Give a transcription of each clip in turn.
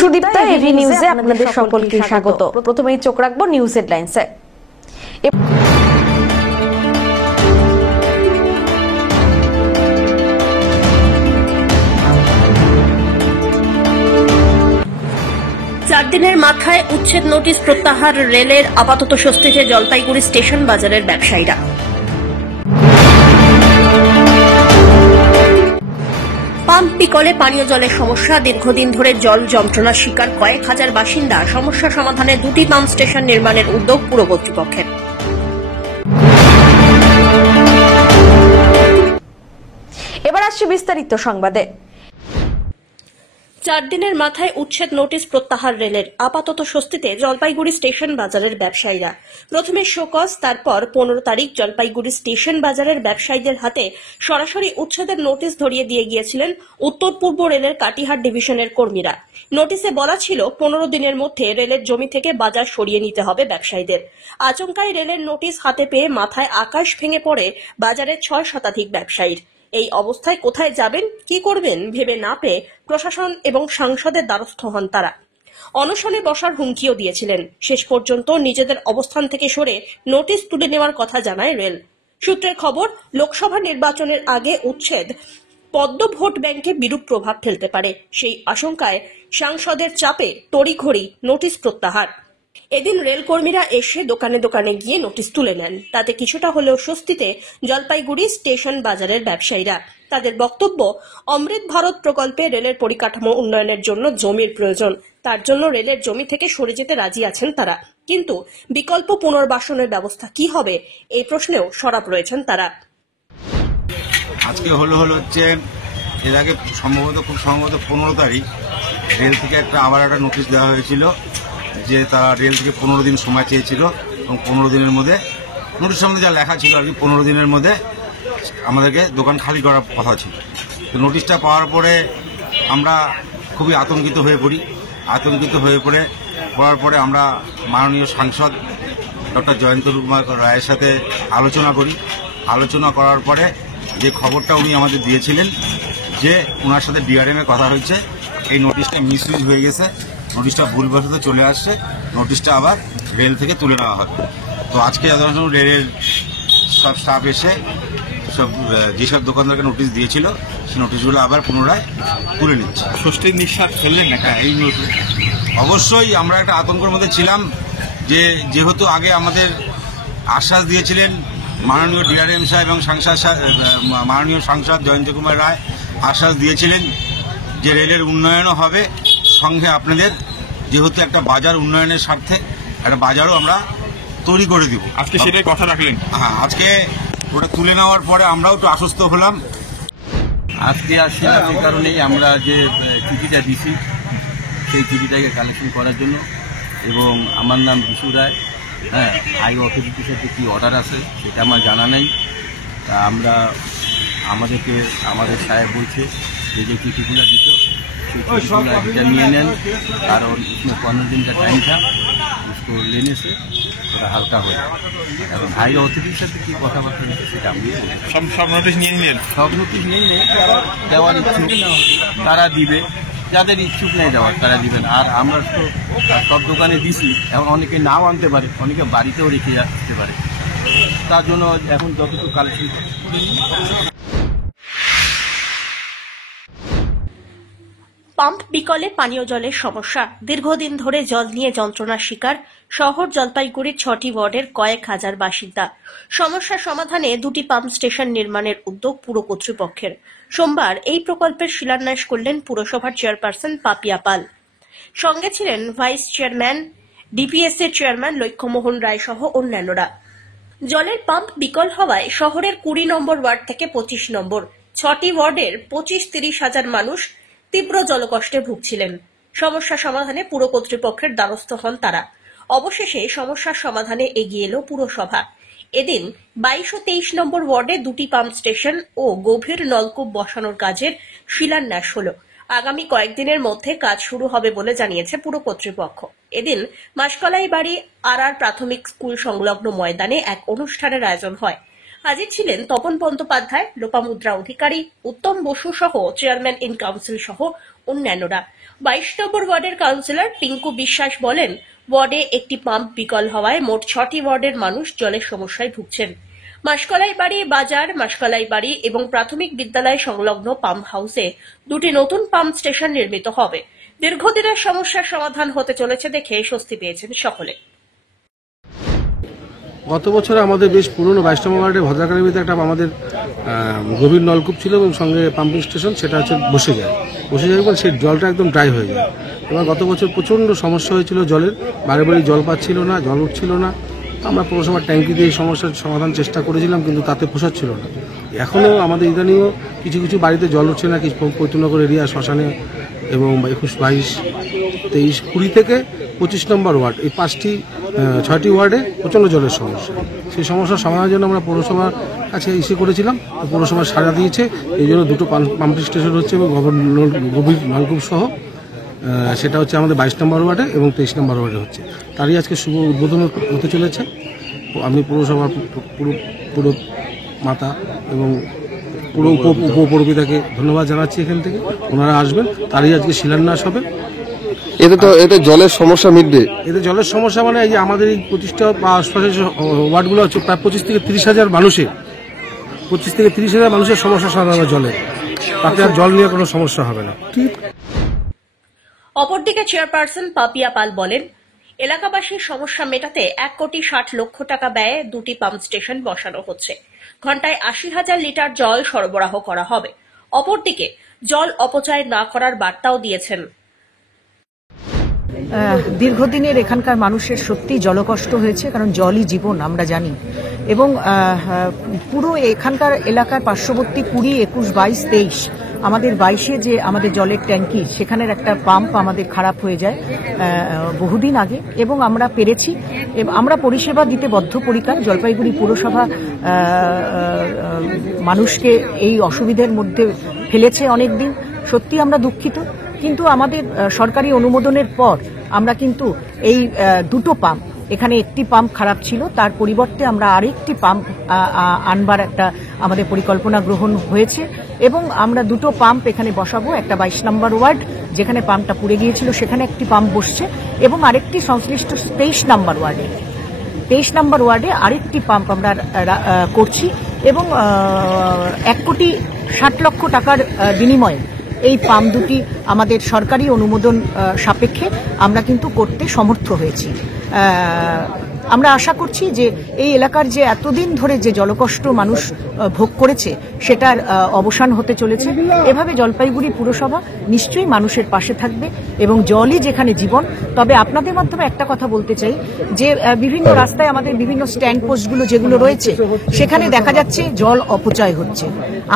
Sudipta, AV নিউজে আপনাদের সকলকে স্বাগত। প্রথমেই চোখ রাখবো নিউজ হেডলাইন্সে। চার দিনের মাথায় উচ্ছেদ নোটিশ প্রত্যাহার রেলের, আপাতত স্বস্তিতে জলপাইগুড়ি স্টেশন বাজারের ব্যবসায়ীরা। পাম্প বিকলে পানীয় জলের সমস্যা, দীর্ঘদিন ধরে জল যন্ত্রণার শিকার কয়েক হাজার বাসিন্দা। সমস্যা সমাধানে দুটি পাম্প স্টেশন নির্মাণের উদ্যোগ পুর কর্তৃপক্ষের। এবার আসছে বিস্তারিত সংবাদে। চার দিনের মাথায় উচ্ছেদ নোটিশ প্রত্যাহার রেলের, আপাতত স্বস্তিতে জলপাইগুড়ি স্টেশন বাজারের ব্যবসায়ীরা। প্রথমে শোকজ, তারপর 15 তারিখ জলপাইগুড়ি স্টেশন বাজারের ব্যবসায়ীদের হাতে সরাসরি উচ্ছেদের নোটিশ ধরিয়ে দিয়ে গিয়েছিলেন উত্তর পূর্ব রেলের কাটিহার ডিভিশনের কর্মীরা। নোটিশে বলা ছিল 15 দিনের মধ্যে রেলের জমি থেকে বাজার সরিয়ে নিতে হবে ব্যবসায়ীদের। আচমকায় রেলের নোটিশ হাতে পেয়ে মাথায় আকাশ ভেঙে পড়ে বাজারের 6 শতাধিক ব্যবসায়ীর। এই অবস্থায় কোথায় যাবেন, কি করবেন ভেবে না পেয়ে প্রশাসন এবং সাংসদের দ্বারস্থ হন তারা। অনশনে বসার হুমকিও দিয়েছিলেন। শেষ পর্যন্ত নিজেদের অবস্থান থেকে সরে নোটিশ তুলে নেওয়ার কথা জানায় রেল সূত্রের খবর। লোকসভা নির্বাচনের আগে উচ্ছেদ পদ্ম ভোট ব্যাংকে বিরূপ প্রভাব ফেলতে পারে, সেই আশঙ্কায় সাংসদের চাপে তড়িঘড়ি নোটিশ প্রত্যাহার। এদিন রেলকর্মীরা এসে দোকানে দোকানে গিয়ে নোটিশ তুলে নেন। তাতে কিছুটা হলেও স্বস্তিতে জলপাইগুড়ি স্টেশন বাজারের ব্যবসায়ীরা। তাদের বক্তব্য, অমৃত ভারত প্রকল্পে রেলের পরিকাঠামো উন্নয়নের জন্য জমির প্রয়োজন। তার জন্য রেলের জমি থেকে সরে যেতে রাজি আছেন তারা, কিন্তু বিকল্প পুনর্বাসনের ব্যবস্থা কি হবে এই প্রশ্নেও সরব রয়েছেন তারা। আজকে হচ্ছে এর আগে খুব সম্ভবত 15 তারিখ রেল থেকে আবার একটা নোটিশ দেওয়া হয়েছিল যে তারা রেল থেকে 15 দিন সময় চেয়েছিল, এবং 15 দিনের মধ্যে নোটিশের মধ্যে যা লেখা ছিল 15 দিনের মধ্যে আমাদেরকে দোকান খালি করার কথা ছিল। তো নোটিশটা পাওয়ার পরে আমরা খুবই আতঙ্কিত হয়ে পড়ে আমরা মাননীয় সাংসদ ডক্টর জয়ন্ত রায়ের সাথে আলোচনা করার পরে যে খবরটা উনি আমাদের দিয়েছিলেন যে ওনার সাথে ডিআরএম-এ কথা হয়েছে, এই নোটিশটা মিসইউজ হয়ে গেছে, নোটিশটা ভুলবশত চলে আসছে, নোটিশটা আবার রেল থেকে তুলে নেওয়া হবে। তো আজকে রেলের সব স্টাফ এসে যেসব দোকানদারকে নোটিশ দিয়েছিল সেই নোটিশগুলো আবার পুনরায় তুলে নিচ্ছে। স্বস্তির নিঃশ্বাস ফেললেন না? এই অবশ্যই আমরা একটা আতঙ্কের মধ্যে ছিলাম, যেহেতু আগে আমাদের আশ্বাস দিয়েছিলেন মাননীয় ডিআরএম সাহেব এবং মাননীয় সাংসদ জয়ন্ত কুমার রায় আশ্বাস দিয়েছিলেন যে রেলের উন্নয়নও হবে, সঙ্গে আপনাদের যেহেতু একটা বাজার উন্নয়নের স্বার্থে একটা বাজারও আমরা তৈরি করে দিব। আজকে সেটাই কথা রাখলেন? হ্যাঁ, আজকে ওটা তুলে নেওয়ার পরে আমরাও একটু আশ্বস্ত হলাম। আজকে আসছি এই কারণেই আমরা যে চিঠিটা দিছি সেই চিঠিটাকে কালেকশন করার জন্য, এবং আমার নাম বিশু রায়। হ্যাঁ, হাইওয়ে অথরিটির সাথে কী অর্ডার আছে সেটা আমার জানা নেই। তা আমাদের সাহেব বলছে যে চিঠিগুলো দিত সেই চিঠিগুলো এটা নিয়ে নেন, কারণ इसमें 15 दिन का टाइम था, उसको लेने से थोड़ा हल्का हो जाए। এবং হাইওয়ে অথরিটির সাথে কী কথাবার্তা হচ্ছে সেটা আমি সব নোটিশ নিয়ে নিলেন? সব নোটিশ নেই দেওয়ার ইচ্ছুক তারা দিবে, যাদের ইচ্ছুক নেই দেওয়ার তারা দিবেন। আর আমরা তো সব দোকানে দিছি, এখন অনেকে নাও আনতে পারে, অনেকে বাড়িতেও রেখে আসতে পারে, তার জন্য এখন যতটুকু কালেকশন। পাম্প বিকলে পানীয় জলের সমস্যা, দীর্ঘদিন ধরে জল নিয়ে যন্ত্রণার শিকার শহর জলপাইগুড়ির 6টি ওয়ার্ডের কয়েক হাজার বাসিন্দা। সমস্যা সমাধানে দুটি পাম্প স্টেশন নির্মাণের উদ্যোগ পুর কর্তৃপক্ষের। সোমবার এই প্রকল্পের শিলান্যাস করলেন পুরসভার চেয়ারপারসন পাপিয়া পাল। সঙ্গে ছিলেন ভাইস চেয়ারম্যান, ডিপিএস এর চেয়ারম্যান লক্ষ্যমোহন রায় সহ অন্যান্যরা। জলের পাম্প বিকল হওয়ায় শহরের 20 নম্বর ওয়ার্ড থেকে 25 নম্বর 6টি ওয়ার্ডের 25-30 হাজার মানুষ তীব্র জলকষ্টে ভুগছিলেন। সমস্যা সমাধানে পুর কর্তৃপক্ষের দ্বারস্থ হন তারা। অবশেষে সমস্যার সমাধানে এগিয়ে এলো পুরসভা। এদিন 22 ও 23 নম্বর ওয়ার্ডে দুটি পাম্প স্টেশন ও গভীর নলকূপ বসানোর কাজের শিলান্যাস হলো। আগামী কয়েকদিনের মধ্যে কাজ শুরু হবে বলে জানিয়েছে পুর কর্তৃপক্ষ। এদিন মাসকলাই বাড়ি আর প্রাথমিক স্কুল সংলগ্ন ময়দানে এক অনুষ্ঠানের আয়োজন হয়। হাজির ছিলেন তপন বন্দ্যোপাধ্যায়, লোপামুদ্রা অধিকারী, উত্তম বসু সহ চেয়ারম্যান ইন কাউন্সিল সহ অন্যান্যরা। 22 নম্বর ওয়ার্ডের কাউন্সিলর পিঙ্কু বিশ্বাস বলেন, ওয়ার্ডে একটি পাম্প বিকল হওয়ায় মোট 6টি ওয়ার্ডের মানুষ জলের সমস্যায় ভুগছেন। মাসকলাই বাড়ি বাজার, মাসকলাই বাড়ি এবং প্রাথমিক বিদ্যালয় সংলগ্ন পাম্প হাউসে 2টি নতুন পাম্প স্টেশন নির্মিত হবে। দীর্ঘদিনের সমস্যার সমাধান হতে চলেছে দেখে স্বস্তি পেয়েছেন সকলে। গত বছর আমাদের বেশ পুরনো 22 নম্বর ওয়ার্ডে ভদ্রাকালীতে একটা আমাদের গভীর নলকূপ ছিল এবং সঙ্গে পাম্পিং স্টেশন, সেটা হচ্ছে বসে যায় এবং সেই জলটা একদম ড্রাই হয়ে যায়। এবার গত বছর প্রচণ্ড সমস্যা হয়েছিল জলের, বারে বারে জল পাচ্ছিল না, জল উঠছিল না। আমরা পৌরসভার ট্যাঙ্কি দিয়ে এই সমস্যার সমাধান চেষ্টা করেছিলাম, কিন্তু তাতে পোষাচ্ছিল না। এখনও আমাদের ইদানিও কিছু কিছু বাড়িতে জল উঠছে না, কিছু পৈতনগর এরিয়া, শ্মশানে এবং 21, 22, 23, 20 থেকে 25 নম্বর ওয়ার্ড, এই 6টি ওয়ার্ডে প্রচণ্ড জলের সমস্যা। সেই সমস্যার সমাধানের জন্য আমরা পৌরসভার কাছে ইস্যু করেছিলাম, পৌরসভা সাড়া দিয়েছে। এই জন্য 2টো পাম্পিং স্টেশন হচ্ছে এবং গভীর নলকূপ সহ, সেটা হচ্ছে আমাদের 22 নম্বর ওয়ার্ডে এবং 23 নম্বর ওয়ার্ডে হচ্ছে। তারই আজকে শুভ উদ্বোধন হতে চলেছে। আমি পৌরসভার পুরো মাতা এবং পুরো উপপৌরপিতাকে ধন্যবাদ জানাচ্ছি এখান থেকে। ওনারা আসবেন, তারই আজকে শিলান্যাস হবে। এতে জলের সমস্যা মিটবে। এতে জলের সমস্যা মানে এই যে আমাদের এই 25টা বা আশপাশের ওয়ার্ডগুলো হচ্ছে প্রায় 25 থেকে 30 হাজার মানুষের সমস্যা সমাধান হবে জলের। তাতে আর জল নিয়ে কোনো সমস্যা হবে না। অপরদিকে চেয়ারপারসন পাপিয়া পাল বলেন, এলাকাবাসীর সমস্যা মেটাতে 1,60,00,000 টাকা ব্যয়ে 2টি পাম্প স্টেশন বসানো হচ্ছে। ঘন্টায় 80,000 লিটার জল সরবরাহ করা হবে। অপরদিকে জল অপচয় না করার বার্তাও দিয়েছেন। দীর্ঘদিনের এখানকার মানুষের সত্যি জলকষ্ট হয়েছে, কারণ জলই জীবন আমরা জানি। এবং পুরো এখানকার এলাকার পার্শ্ববর্তী 20, 21, 22, 23 আমাদের 22-এ যে আমাদের জলের ট্যাঙ্কি, সেখানের একটা পাম্প আমাদের খারাপ হয়ে যায় বহুদিন আগে, এবং আমরা পেরেছি। আমরা পরিষেবা দিতে বদ্ধপরিকর। জলপাইগুড়ি পুরসভা মানুষকে এই অসুবিধার মধ্যে ফেলেছে অনেকদিন। সত্যি আমরা দুঃখিত, কিন্তু আমাদের সরকারি অনুমোদনের পর আমরা কিন্তু এই 2টো পাম্প, এখানে একটি পাম্প খারাপ ছিল, তার পরিবর্তে আমরা আরেকটি পাম্প আনবার একটা আমাদের পরিকল্পনা গ্রহণ হয়েছে এবং আমরা 2টো পাম্প এখানে বসাবো। একটা 22 নম্বর ওয়ার্ড, যেখানে পাম্পটা পুড়ে গিয়েছিল, সেখানে একটি পাম্প বসছে, এবং আরেকটি সংশ্লিষ্ট 23 নম্বর ওয়ার্ডে আরেকটি পাম্প আমরা করছি। এবং 1,60,00,000 টাকার বিনিময়ে এই পাম্প 2টি আমাদের সরকারি অনুমোদন সাপেক্ষে আমরা কিন্তু করতে সমর্থ হয়েছি। আমরা আশা করছি যে এই এলাকার যে এতদিন ধরে যে জলকষ্ট মানুষ ভোগ করেছে, সেটার অবসান হতে চলেছে। এভাবে জলপাইগুড়ি পুরসভা নিশ্চয়ই মানুষের পাশে থাকবে এবং জলই যেখানে জীবন। তবে আপনাদের মাধ্যমে একটা কথা বলতে চাই যে বিভিন্ন রাস্তায় আমাদের বিভিন্ন স্ট্যান্ড পোস্টগুলো যেগুলো রয়েছে, সেখানে দেখা যাচ্ছে জল অপচয় হচ্ছে।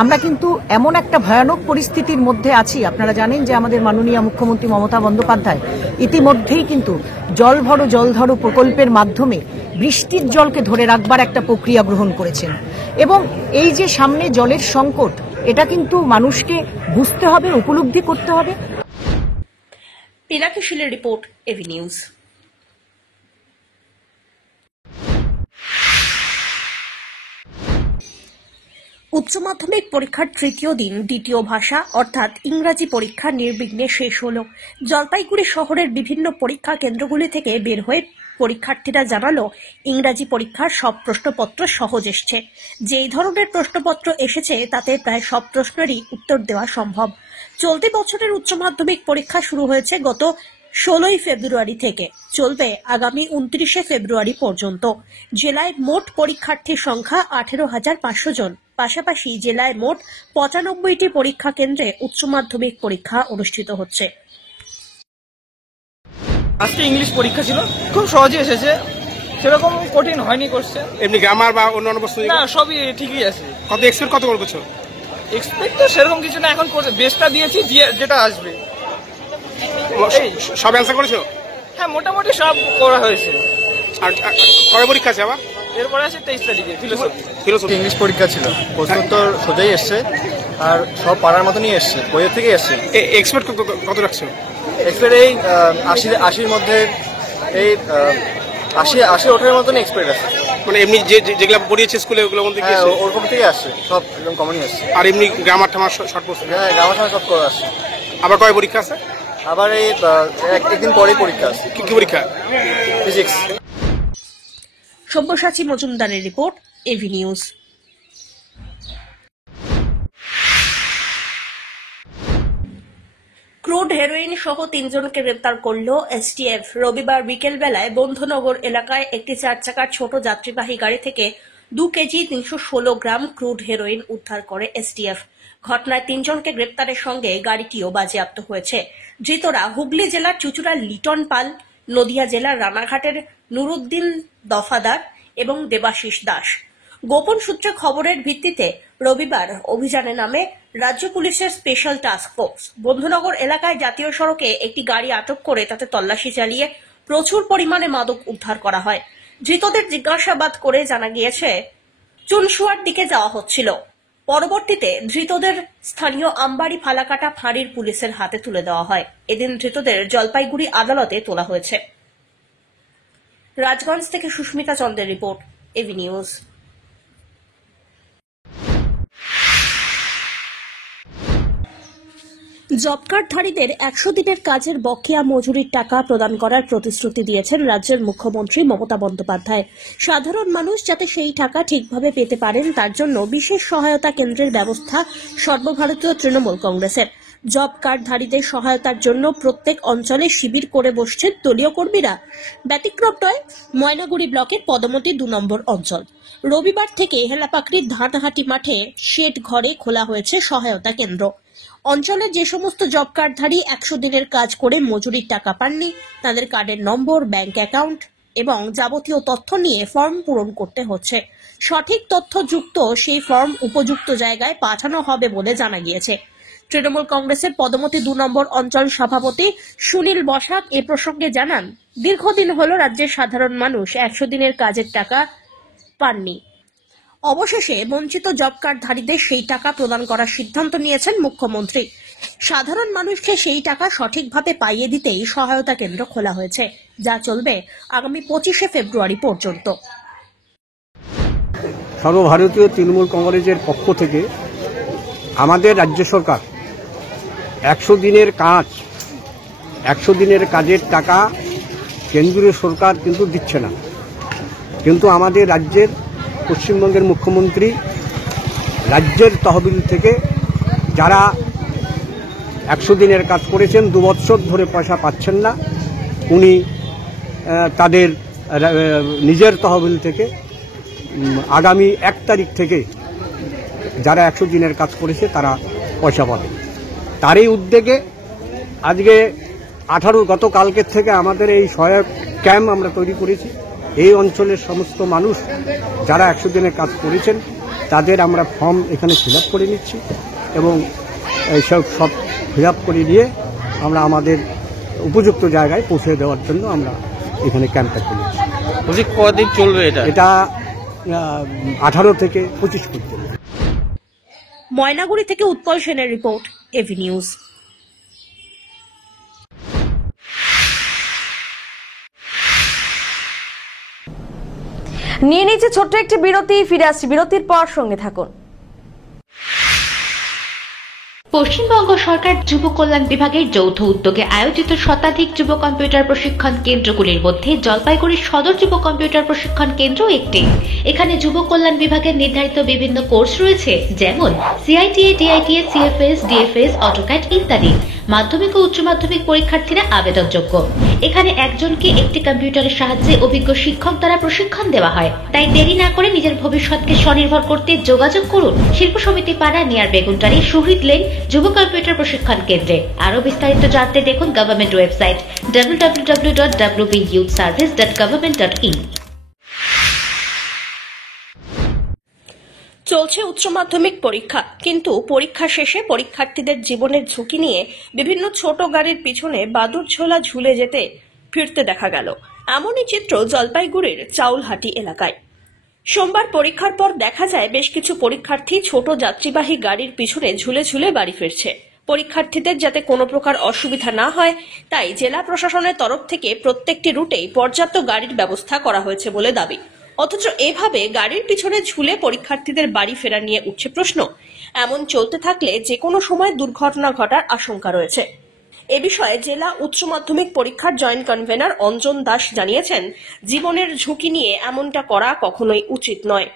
আমরা কিন্তু এমন একটা ভয়ানক পরিস্থিতির মধ্যে আছি। আপনারা জানেন যে আমাদের মাননীয় মুখ্যমন্ত্রী মমতা বন্দ্যোপাধ্যায় ইতিমধ্যেই কিন্তু জল ভরো জল ধরো প্রকল্পের মাধ্যমে বৃষ্টির জলকে ধরে রাখবার একটা প্রক্রিয়া গ্রহণ করেছেন। এবং এই যে সামনে জলের সংকট, এটা কিন্তু মানুষকে বুঝতে হবে, উপলব্ধি করতে হবে। পিনাকি শীলের রিপোর্ট, এভি নিউজ। উচ্চ মাধ্যমিক পরীক্ষার 3য় দিন দ্বিতীয় ভাষা অর্থাৎ ইংরাজি পরীক্ষা নির্বিঘ্নে শেষ হলো। জলপাইগুড়ি শহরের বিভিন্ন পরীক্ষা কেন্দ্রগুলি থেকে বের হয়ে পরীক্ষার্থীরা জানালো, ইংরাজি পরীক্ষার সব প্রশ্নপত্র সহজ এসছে। যেই ধরনের প্রশ্নপত্র এসেছে তাতে প্রায় সব প্রশ্নেরই উত্তর দেওয়া সম্ভব। চলতি বছরের উচ্চ মাধ্যমিক পরীক্ষা শুরু হয়েছে গত 16 ফেব্রুয়ারি থেকে, চলবে আগামী 29 ফেব্রুয়ারি পর্যন্ত। জেলায় মোট পরীক্ষার্থীর সংখ্যা 18,500 জন। পাশাপাশি জেলায় মোট 95টি পরীক্ষা কেন্দ্রে উচ্চ মাধ্যমিক পরীক্ষা অনুষ্ঠিত হচ্ছে। আজকে ইংলিশ পরীক্ষা ছিল, খুব সহজে এসেছে, সেরকম কঠিন হয়নি। করছে এমনি গ্রামার বা অন্যান্য প্রশ্ন না, সবই ঠিকই আছে। কত এক্সপেক্ট কত করছো? এক্সপেক্ট তো সেরকম কিছু না, এখন বেস্টটা দিয়েছি, যেটা আসবে। সব অ্যান্সার করেছো? হ্যাঁ, মোটামুটি সব করা হয়েছে। আর কবে পরীক্ষা আছে আবার? এরপরে আছে 23 তারিখে ফিলোসফি। ইংলিশ পরীক্ষা ছিল, প্রশ্নোত্তর সোজাই এসছে আর সব পাড়ার মতনই এসছে, বইয়ের থেকে এসছে। এক্সপেক্ট কত রাখছো? এক্সপেক্ট এই 80-80-র মধ্যে, এই 80-80-ওঠার মতন এক্সপেক্ট আছে। মানে এমনি যেগুলো পড়িয়েছে স্কুলে ওগুলো মধ্যে ওরকম থেকে আসছে, সব একদম কমনই আসছে। আর এমনি গ্রামার ঠামার শর্ট প্রশ্ন? হ্যাঁ, গ্রামার ঠামার সব করে আসছে। আবার কয় পরীক্ষা আছে? আবার এই একদিন পরেই পরীক্ষা আছে। কি কি পরীক্ষা? ফিজিক্স। সব্যসাচী মজুমদারের report, AV news. Crude heroin সহ 3 জনকে গ্রেপ্তার করল এসটিএফ। রবিবার বিকেল বেলায় বন্ধুনগর এলাকায় একটি 4 চাকার ছোট যাত্রীবাহী গাড়ি থেকে 2 কেজি 316 গ্রাম ক্রুড হেরোইন উদ্ধার করে এসটিএফ। ঘটনায় 3 জনকে গ্রেপ্তারের সঙ্গে গাড়িটিও বাজেয়াপ্ত হয়েছে। ধৃতরা হুগলি জেলার চুঁচুড়ার লিটন পাল, নদিয়া জেলার রানাঘাটের নুরুদ্দিন দফাদার এবং দেবাশিস দাস। গোপন সূত্রে খবরের ভিত্তিতে রবিবার অভিযানে নামে রাজ্য পুলিশের স্পেশাল টাস্ক ফোর্স। বন্ধুনগর এলাকায় জাতীয় সড়কে একটি গাড়ি আটক করে তাতে তল্লাশি চালিয়ে প্রচুর পরিমাণে মাদক উদ্ধার করা হয়। ধৃতদের জিজ্ঞাসাবাদ করে জানা গিয়েছে চুনসুয়ার দিকে যাওয়া হচ্ছিল। পরবর্তীতে ধৃতদের স্থানীয় আমবাড়ি ফালাকাটা ফাঁড়ির পুলিশের হাতে তুলে দেওয়া হয়। এদিন ধৃতদের জলপাইগুড়ি আদালতে তোলা হয়েছে। রাজগঞ্জ থেকে সুস্মিতা চন্দ্রের রিপোর্ট, এভি নিউজ। জব কার্ডধারীদের 100 দিনের কাজের বকেয়া মজুরির টাকা প্রদান করার প্রতিশ্রুতি দিয়েছেন রাজ্যের মুখ্যমন্ত্রী মমতা বন্দ্যোপাধ্যায়। সাধারণ মানুষ যাতে সেই টাকা ঠিকভাবে পেতে পারেন তার জন্য বিশেষ সহায়তা কেন্দ্রের ব্যবস্থা সর্বভারতীয় তৃণমূল কংগ্রেসের। জব কার্ডধারীদের সহায়তার জন্য প্রত্যেক অঞ্চলে শিবির করে বসছেন দলীয় কর্মীরা। ব্যতিক্রম নয় ময়নাগুড়ি ব্লকের পদমতি 2 নম্বর অঞ্চল। রবিবার থেকে হেলাপাকড়ির ধানহাটি মাঠে শেড ঘরে খোলা হয়েছে সহায়তা কেন্দ্র। অঞ্চলের যে সমস্ত জব কার্ডধারী 100 দিনের কাজ করে মজুরির টাকা পাননি তাদের কার্ডের নম্বর, ব্যাংক অ্যাকাউন্ট এবং যাবতীয় তথ্য নিয়ে ফর্ম পূরণ করতে হচ্ছে। সঠিক তথ্য যুক্ত সেই ফর্ম উপযুক্ত জায়গায় পাঠানো হবে বলে জানা গিয়েছে। তৃণমূল কংগ্রেসের পদমতি 2 নম্বর অঞ্চল সভাপতি সুনীল বসাক এ প্রসঙ্গে জানান, দীর্ঘদিন হল রাজ্যের সাধারণ মানুষ 100 দিনের কাজের টাকা পাননি। অবশেষে বঞ্চিত জব কার্ডধারীদের সেই টাকা প্রদান করার সিদ্ধান্ত নিয়েছেন মুখ্যমন্ত্রী। সাধারণ মানুষকে সেই টাকা সঠিকভাবে পাইয়ে দিতেই সহায়তা কেন্দ্র খোলা হয়েছে, যা চলবে আগামী 25শে ফেব্রুয়ারি পর্যন্ত। সর্বভারতীয় তৃণমূল কংগ্রেসের পক্ষ থেকে আমাদের রাজ্য সরকার 100 দিনের কাজ, 100 দিনের কাজের টাকা কেন্দ্রীয় সরকার কিন্তু দিচ্ছে না, কিন্তু আমাদের রাজ্যের পশ্চিমবঙ্গের মুখ্যমন্ত্রী রাজ্যের তহবিল থেকে যারা 100 দিনের কাজ করেছেন 2 বছর ধরে পয়সা পাচ্ছেন না, উনি তাদের নিজের তহবিল থেকে আগামী 1 তারিখ থেকে যারা 100 দিনের কাজ করেছে তারা পয়সা পাবে। তারই উদ্যোগে আজকে গতকালকের থেকে আমাদের এই সহায়ক ক্যাম্প আমরা তৈরি করেছি। এই অঞ্চলের সমস্ত মানুষ যারা 100 দিনের কাজ করেছেন তাদের আমরা ফর্ম এখানে ফিল আপ করে নিচ্ছি এবং সব ফিল আপ করে নিয়ে আমরা আমাদের উপযুক্ত জায়গায় পৌঁছে দেওয়ার জন্য আমরা এখানে ক্যাম্পটা করেছি। বলছি কদিন চলবে এটা? এটা 18 থেকে 25 পর্যন্ত। ময়নাগুড়ি থেকে উৎপল সেনের রিপোর্ট, এভি নিউজ। নিয়ে নিচ্ছে ছোট্ট একটি বিরতি, ফিরে আসছি বিরতির পর, সঙ্গে থাকুন। পশ্চিমবঙ্গ সরকার যুব কল্যাণ বিভাগের যৌথ উদ্যোগে আয়োজিত শতাধিক যুব কম্পিউটার প্রশিক্ষণ কেন্দ্রগুলির মধ্যে জলপাইগুড়ির সদর যুব কম্পিউটার প্রশিক্ষণ কেন্দ্র একটি। এখানে যুব কল্যাণ বিভাগের নির্ধারিত বিভিন্ন কোর্স রয়েছে, যেমন সিআইটিএ, ডিআইটিএ, সিএফএস, ডিএফএস, অটোক্যাড ইত্যাদি। মাধ্যমিক ও উচ্চ মাধ্যমিক পরীক্ষার্থীরা আবেদনযোগ্য। এখানে একজনকে একটি কম্পিউটারের সাহায্যে অভিজ্ঞ শিক্ষক দ্বারা প্রশিক্ষণ দেওয়া হয়। তাই দেরি না করে নিজের ভবিষ্যৎকে স্বনির্ভর করতে যোগাযোগ করুন শিল্প সমিতি পাড়া, নিয়ার বেগুনটারি, শহীদ লেন যুব কম্পিউটার প্রশিক্ষণ কেন্দ্রে। আরো বিস্তারিত জানতে দেখুন গভর্নমেন্ট ওয়েবসাইট www.wbyouthservice.government.in। চলছে উচ্চ মাধ্যমিক পরীক্ষা, কিন্তু পরীক্ষা শেষে পরীক্ষার্থীদের জীবনের ঝুঁকি নিয়ে বিভিন্ন ছোট গাড়ির পিছনে বাদুড় ঝোলা ঝুলে যেতে ফিরতে দেখা গেল। এমনই চিত্র জলপাইগুড়ির চাউলহাটি এলাকায়। সোমবার পরীক্ষার পর দেখা যায় বেশ কিছু পরীক্ষার্থী ছোট যাত্রীবাহী গাড়ির পিছনে ঝুলে ঝুলে বাড়ি ফিরছে। পরীক্ষার্থীদের যাতে কোনো প্রকার অসুবিধা না হয় তাই জেলা প্রশাসনের তরফ থেকে প্রত্যেকটি রুটেই পর্যাপ্ত গাড়ির ব্যবস্থা করা হয়েছে বলে দাবি। অথচ এভাবে গাড়ির পিছনে ঝুলে পরীক্ষার্থীদের বাড়ি ফেরা নিয়ে উঠছে প্রশ্ন। এমন চলতে থাকলে যে কোনো সময় দুর্ঘটনা ঘটার আশঙ্কা রয়েছে। এ বিষয়ে জেলা উচ্চ মাধ্যমিক পরীক্ষার জয়েন্ট কনভেনর অঞ্জন দাস জানিয়েছেন, জীবনের ঝুঁকি নিয়ে এমনটা করা কখনোই উচিত নয়।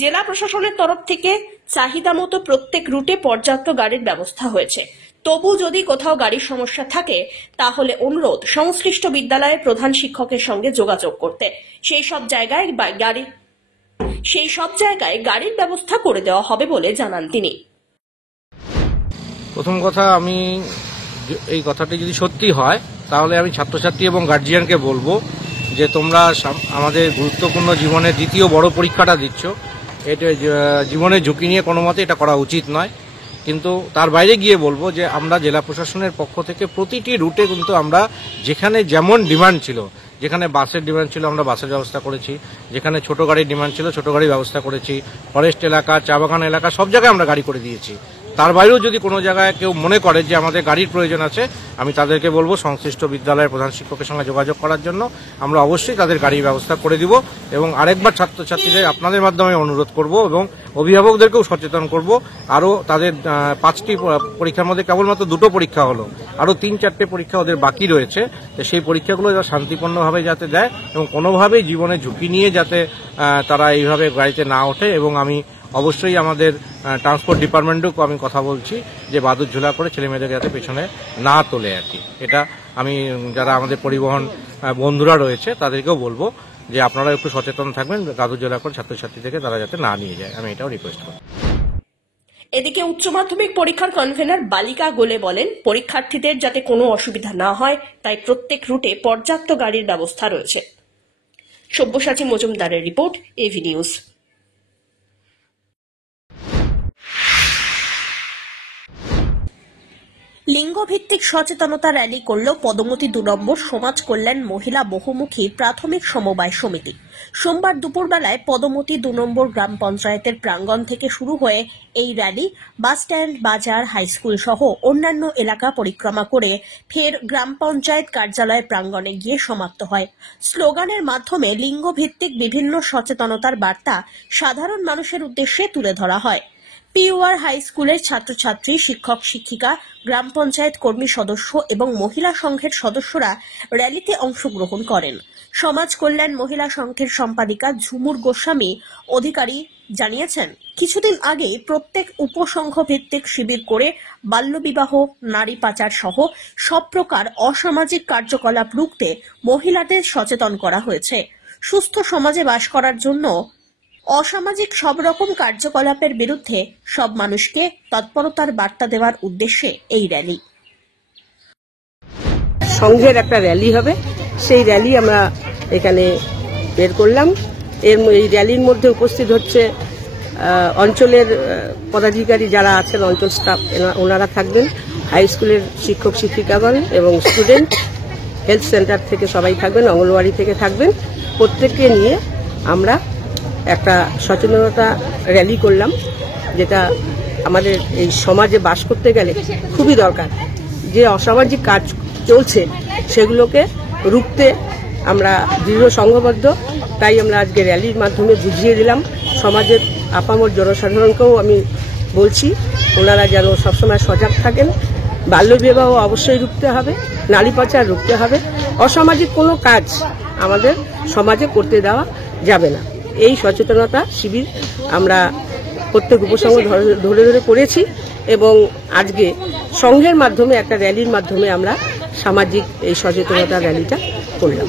জেলা প্রশাসনের তরফ থেকে চাহিদা মতো প্রত্যেক রুটে পর্যাপ্ত গাড়ির ব্যবস্থা হয়েছে। তবু যদি কোথাও গাড়ির সমস্যা থাকে তাহলে অনুরোধ সংশ্লিষ্ট বিদ্যালয়ের প্রধান শিক্ষকের সঙ্গে যোগাযোগ করতে। সেই সব জায়গায় গাড়ির ব্যবস্থা করে দেওয়া হবে বলে জানান তিনি। প্রথম কথা, আমি এই কথাটি যদি সত্যি হয় তাহলে আমি ছাত্রছাত্রী এবং গার্জিয়ানকে বলবো যে তোমরা আমাদের গুরুত্বপূর্ণ জীবনের দ্বিতীয় বড় পরীক্ষাটা দিচ্ছ, এটা জীবনের ঝুঁকি নিয়ে কোনো মতে এটা করা উচিত নয়। কিন্তু তার বাইরে গিয়ে বলবো যে আমরা জেলা প্রশাসনের পক্ষ থেকে প্রতিটি রুটে কিন্তু আমরা যেখানে যেমন ডিমান্ড ছিল, যেখানে বাসের ডিমান্ড ছিল আমরা বাসের ব্যবস্থা করেছি, যেখানে ছোট গাড়ির ডিমান্ড ছিল ছোট গাড়ির ব্যবস্থা করেছি, ফরেস্ট এলাকা, চা বাগান এলাকা সব জায়গায় আমরা গাড়ি করে দিয়েছি। তার বাইরেও যদি কোনো জায়গায় কেউ মনে করে যে আমাদের গাড়ির প্রয়োজন আছে, আমি তাদেরকে বলবো সংশ্লিষ্ট বিদ্যালয়ের প্রধান শিক্ষকের সঙ্গে যোগাযোগ করার জন্য। আমরা অবশ্যই তাদের গাড়ির ব্যবস্থা করে দিব এবং আরেকবার ছাত্রছাত্রীদের আপনাদের মাধ্যমে অনুরোধ করব এবং অভিভাবকদেরকেও সচেতন করব। আরও তাদের 5টি পরীক্ষার মধ্যে কেবলমাত্র 2টো পরীক্ষা হলো, আরও 3-4টে পরীক্ষা ওদের বাকি রয়েছে। সেই পরীক্ষাগুলো শান্তিপূর্ণভাবে যাতে দেয় এবং কোনোভাবেই জীবনে ঝুঁকি নিয়ে যাতে তারা এইভাবে গাড়িতে না ওঠে। এবং আমি অবশ্যই আমাদের ট্রান্সপোর্ট ডিপার্টমেন্টেও আমি কথা বলছি যে বাদুর ঝোলা করে ছেলেমেয়েদের যাতে পেছনে না তোলে আর কি। এটা আমি যারা আমাদের পরিবহন বন্ধুরা রয়েছে তাদেরকেও বলবো যে আপনারা একটু সচেতন থাকবেন, বাদুর ঝোলা করে ছাত্রছাত্রীদেরকে তারা যাতে না নিয়ে যায়, আমি এটাও রিকোয়েস্ট করি। এদিকে উচ্চ মাধ্যমিক পরীক্ষার কনভেনর বালিকা গোলে বলেন, পরীক্ষার্থীদের যাতে কোনো অসুবিধা না হয় তাই প্রত্যেক রুটে পর্যাপ্ত গাড়ির ব্যবস্থা রয়েছে। সব্যসাচী মজুমদারের রিপোর্ট, এভি নিউজ। লিঙ্গভিত্তিক সচেতনতা র্যালি করল পদমতি 2 নম্বর সমাজ কল্যাণ মহিলা বহুমুখী প্রাথমিক সমবায় সমিতি। সোমবার দুপুরবেলায় পদমতি 2 নম্বর গ্রাম পঞ্চায়েতের প্রাঙ্গণ থেকে শুরু হয়ে এই র্যালি বাসস্ট্যান্ড, বাজার, হাইস্কুল সহ অন্যান্য এলাকা পরিক্রমা করে ফের গ্রাম পঞ্চায়েত কার্যালয়ের প্রাঙ্গণে গিয়ে সমাপ্ত হয়। স্লোগানের মাধ্যমে লিঙ্গভিত্তিক বিভিন্ন সচেতনতার বার্তা সাধারণ মানুষের উদ্দেশ্যে তুলে ধরা হয়। পিওআর হাই স্কুলের ছাত্রছাত্রী, শিক্ষক শিক্ষিকা, গ্রাম পঞ্চায়েত কর্মী সদস্য এবং মহিলা সংঘের সদস্যরা র্যালিতে অংশগ্রহণ করেন। সমাজ কল্যাণ মহিলা সংঘের সম্পাদিকা ঝুমুর গোস্বামী অধিকারী জানিয়েছেন, কিছুদিন আগে প্রত্যেক উপসংঘ ভিত্তিক শিবির করে বাল্যবিবাহ, নারী পাচার সহ সব প্রকার অসামাজিক কার্যকলাপ রুখতে মহিলাদের সচেতন করা হয়েছে। সুস্থ সমাজে বাস করার জন্য অসামাজিক সব রকম কার্যকলাপের বিরুদ্ধে সব মানুষকে তৎপরতার বার্তা দেওয়ার উদ্দেশ্যে এই র্যালি। সংঘের একটা র্যালি হবে, সেই র্যালি আমরা এখানে বের করলাম। এই র্যালির মধ্যে উপস্থিত হচ্ছে অঞ্চলের পদাধিকারী যারা আছেন, অঞ্চল স্টাফ ওনারা থাকবেন, হাই স্কুলের শিক্ষক শিক্ষিকাগণ এবং স্টুডেন্ট, হেলথ সেন্টার থেকে সবাই থাকবেন, অঙ্গনওয়াড়ি থেকে থাকবেন। প্রত্যেককে নিয়ে আমরা একটা সচেতনতা র্যালি করলাম, যেটা আমাদের এই সমাজে বাস করতে গেলে খুবই দরকার। যে অসামাজিক কাজ চলছে সেগুলোকে রুখতে আমরা দৃঢ় সংঘবদ্ধ। তাই আমরা আজকে র্যালির মাধ্যমে বুঝিয়ে দিলাম সমাজের আপামর জনসাধারণকেও আমি বলছি ওনারা যেন সবসময় সজাগ থাকেন। বাল্যবিবাহ অবশ্যই রুখতে হবে, নারী পাচার রুখতে হবে, অসামাজিক কোনো কাজ আমাদের সমাজে করতে দেওয়া যাবে না। এই সচেতনতা শিবির আমরা প্রত্যেক উপসংঘ ধরে ধরে করেছি এবং আজকে সংঘের মাধ্যমে একটা র্যালির মাধ্যমে আমরা সামাজিক এই সচেতনতা র্যালিটা করলাম।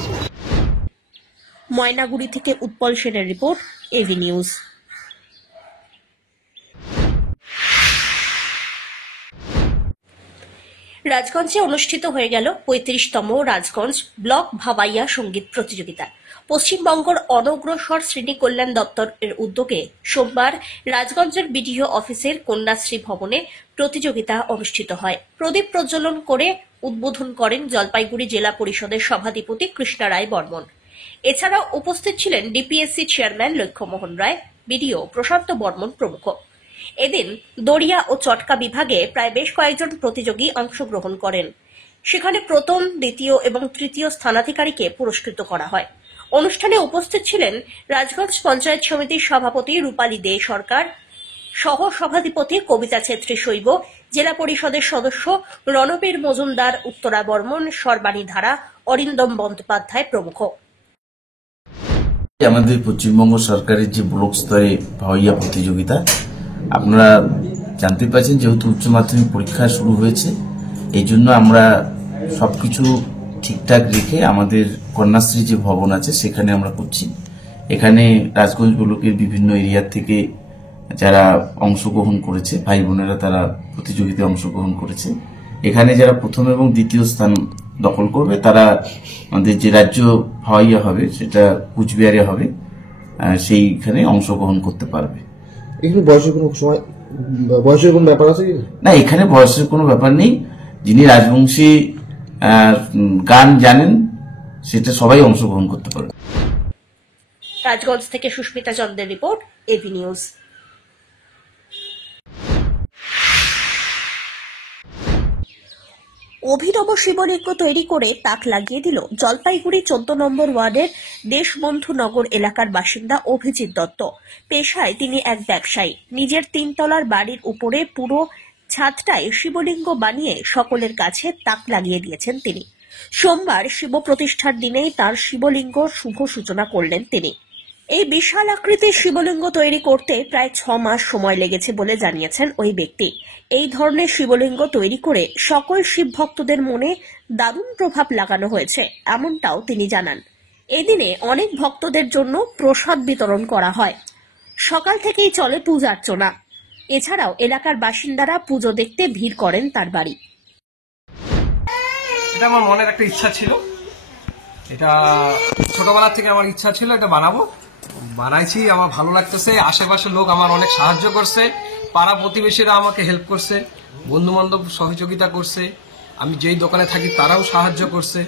ময়নাগুড়ি থেকে উৎপল সেনের রিপোর্ট, এভি নিউজ। রাজগঞ্জে অনুষ্ঠিত হয়ে গেল 35তম রাজগঞ্জ ব্লক ভাওয়াইয়া সঙ্গীত প্রতিযোগিতা। পশ্চিমবঙ্গের অনগ্রসর শ্রেণী কল্যাণ দপ্তরের উদ্যোগে সোমবার রাজগঞ্জের বিডিও অফিসের কন্যাশ্রী ভবনে প্রতিযোগিতা অনুষ্ঠিত হয়। প্রদীপ প্রজ্বলন করে উদ্বোধন করেন জলপাইগুড়ি জেলা পরিষদের সভাধিপতি কৃষ্ণা রায় বর্মন। এছাড়াও উপস্থিত ছিলেন ডিপিএসসি চেয়ারম্যান লক্ষ্যমোহন রায়, বিডিও প্রশান্ত বর্মন প্রমুখ। এদিন দড়িয়া ও চটকা বিভাগে প্রায় বেশ কয়েকজন প্রতিযোগী অংশগ্রহণ করেন। সেখানে প্রথম, দ্বিতীয় এবং তৃতীয় স্থানাধিকারীকে পুরস্কৃত করা হয়। অনুষ্ঠানে উপস্থিত ছিলেন রাজগঞ্জ পঞ্চায়েত সমিতির সভাপতি রূপালী দে সরকার, সহ সভাধিপতি কবিতা ছেত্রী শৈব, জেলা পরিষদের সদস্য রণবীর মজুমদার, উত্তরা বর্মন, সর্বাণী ধারা, অরিন্দম বন্দ্যোপাধ্যায় প্রমুখ। আমাদের পশ্চিমবঙ্গ সরকারের যে ব্লক স্তরে ভাওয়াইয়া প্রতিযোগিতা আপনারা জানতে পারছেন, যেহেতু উচ্চ মাধ্যমিক পরীক্ষা শুরু হয়েছে, এই জন্য আমরা সবকিছু ঠিকঠাক রেখে আমাদের কন্যাশ্রী যে ভবন আছে সেখানে আমরা করছি। এখানে রাজগঞ্জ ব্লকের বিভিন্ন এরিয়া থেকে যারা অংশগ্রহণ করেছে, ভাই বোনেরা তারা প্রতিযোগিতায় অংশগ্রহণ করেছে। এখানে যারা প্রথম এবং দ্বিতীয় স্থান দখল করবে তারা আমাদের যে রাজ্য ভাওয়াইয়া হবে সেটা কুচবিহারে হবে, সেইখানে অংশগ্রহণ করতে পারবে। এখানে বয়সের কোনো ব্যাপার আছে না, এখানে বয়সের কোনো ব্যাপার নেই। যিনি রাজবংশী গান জানেন সেটা সবাই অংশগ্রহণ করতে পারবে। রাজগঞ্জ থেকে সুস্মিতা চন্দ্রের রিপোর্ট, এভি নিউজ। অভিনব শিবলিঙ্গ তৈরি করে তাক লাগিয়ে দিল জলপাইগুড়ি 14 নম্বর ওয়ার্ডের দেশবন্ধু নগর এলাকার বাসিন্দা অভিজিৎ দত্ত। পেশায় তিনি এক ব্যবসায়ী। নিজের 3 তলার বাড়ির উপরে পুরো ছাদটায় শিবলিঙ্গ বানিয়ে সকলের কাছে তাক লাগিয়ে দিয়েছেন তিনি। সোমবার শিব প্রতিষ্ঠার দিনেই তার শিবলিঙ্গ শুভ সূচনা করলেন তিনি। এই বিশাল আকৃতির শিবলিঙ্গ তৈরি করতে প্রায় 6 মাস সময় লেগেছে বলে জানিয়েছেন ওই ব্যক্তি। এই ধরনের শিবলিঙ্গ তৈরি করে সকল শিব ভক্তদের মনে দারুণ প্রভাব লাগানো হয়েছে, এমনটাও তিনি জানান। এদিনে অনেক ভক্তদের জন্য প্রসাদ বিতরণ করা হয়। সকাল থেকেই চলে পূজা অর্চনা। এছাড়াও এলাকার বাসিন্দারা পুজো দেখতে ভিড় করেন তার বাড়ি। এটা আমার মনের একটা ইচ্ছা ছিল, এটা ছোটবেলা থেকে আমার ইচ্ছা ছিল এটা বানাবো, বানাইছি। আমার ভালো লাগতেছে। আশেপাশের লোক আমার অনেক সাহায্য করছে, পাড়া প্রতিবেশীরা আমাকে হেল্প করছে, বন্ধু বান্ধব সহযোগিতা করছে, আমি যেই দোকানে থাকি তারাও সাহায্য করছে,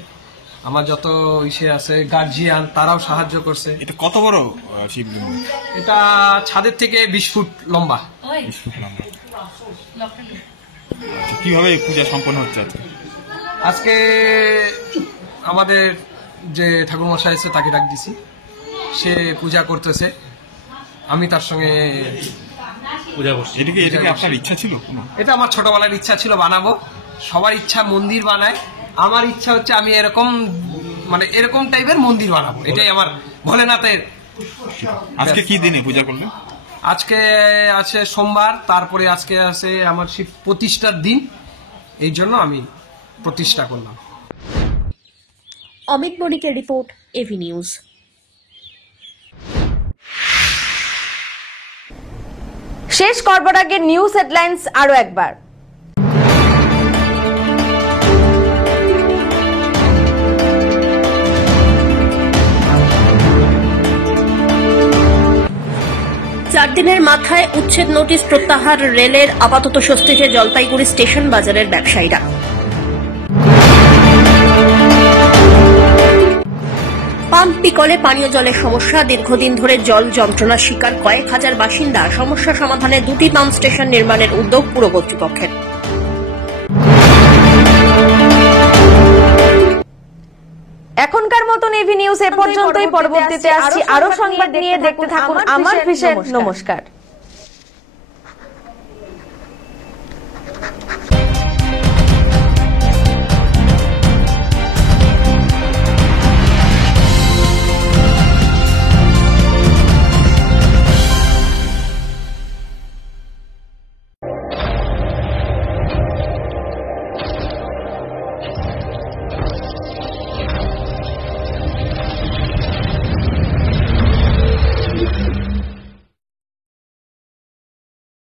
আমার যত ইসে আছে গার্জিয়ান তারাও সাহায্য করছে। এটা কত বড় শিবলিঙ্গ? এটা ছাদের থেকে 20 ফুট লম্বা। 20 ফুট লম্বা। কিভাবে পূজা সম্পন্ন হচ্ছে আজকে? আমাদের যে ঠাকুর মশাই আছে তাকে ডাক দিছি, সে পূজা করতেছে, আমি তার সঙ্গে পূজা করছি। এটা কি আপনার ইচ্ছা ছিল? এটা আমার ছোটবেলার ইচ্ছা ছিল বানাবো। সবার ইচ্ছা মন্দির বানায়, আমার ইচ্ছা হচ্ছে আমি এরকম টাইপের মন্দির বানাবো। এটাই আমার ভোলেনাথের। আজকে কি দিনে পূজা করলেন? আজকে আছে সোমবার, তারপরে আজকে আছে আমার শিব প্রতিষ্ঠার দিন, এই জন্য আমি প্রতিষ্ঠা করলাম। অমিত মনিকের রিপোর্ট, এভি নিউজ। শেষ করবার আগে নিউজ হেডলাইন্স আরো একবার। চার দিনের মাথায় উচ্ছেদ নোটিশ প্রত্যাহার রেলের, আপাতত স্বস্তিতে জলপাইগুড়ি স্টেশন বাজারের ব্যবসায়ীরা। পাম্প বিকলে পানীয় জলের সমস্যা, দীর্ঘদিন ধরে জল যন্ত্রণার শিকার কয়েক হাজার বাসিন্দা। সমস্যা সমাধানে 2টি পাম্প স্টেশন নির্মাণের উদ্যোগ পুর কর্তৃপক্ষের। এখনকার মতন এভি নিউজ এ পর্যন্তই। পরবর্তীতে আসছি আরো সংবাদ নিয়ে। দেখতে থাকুন আমার ভিশন। নমস্কার।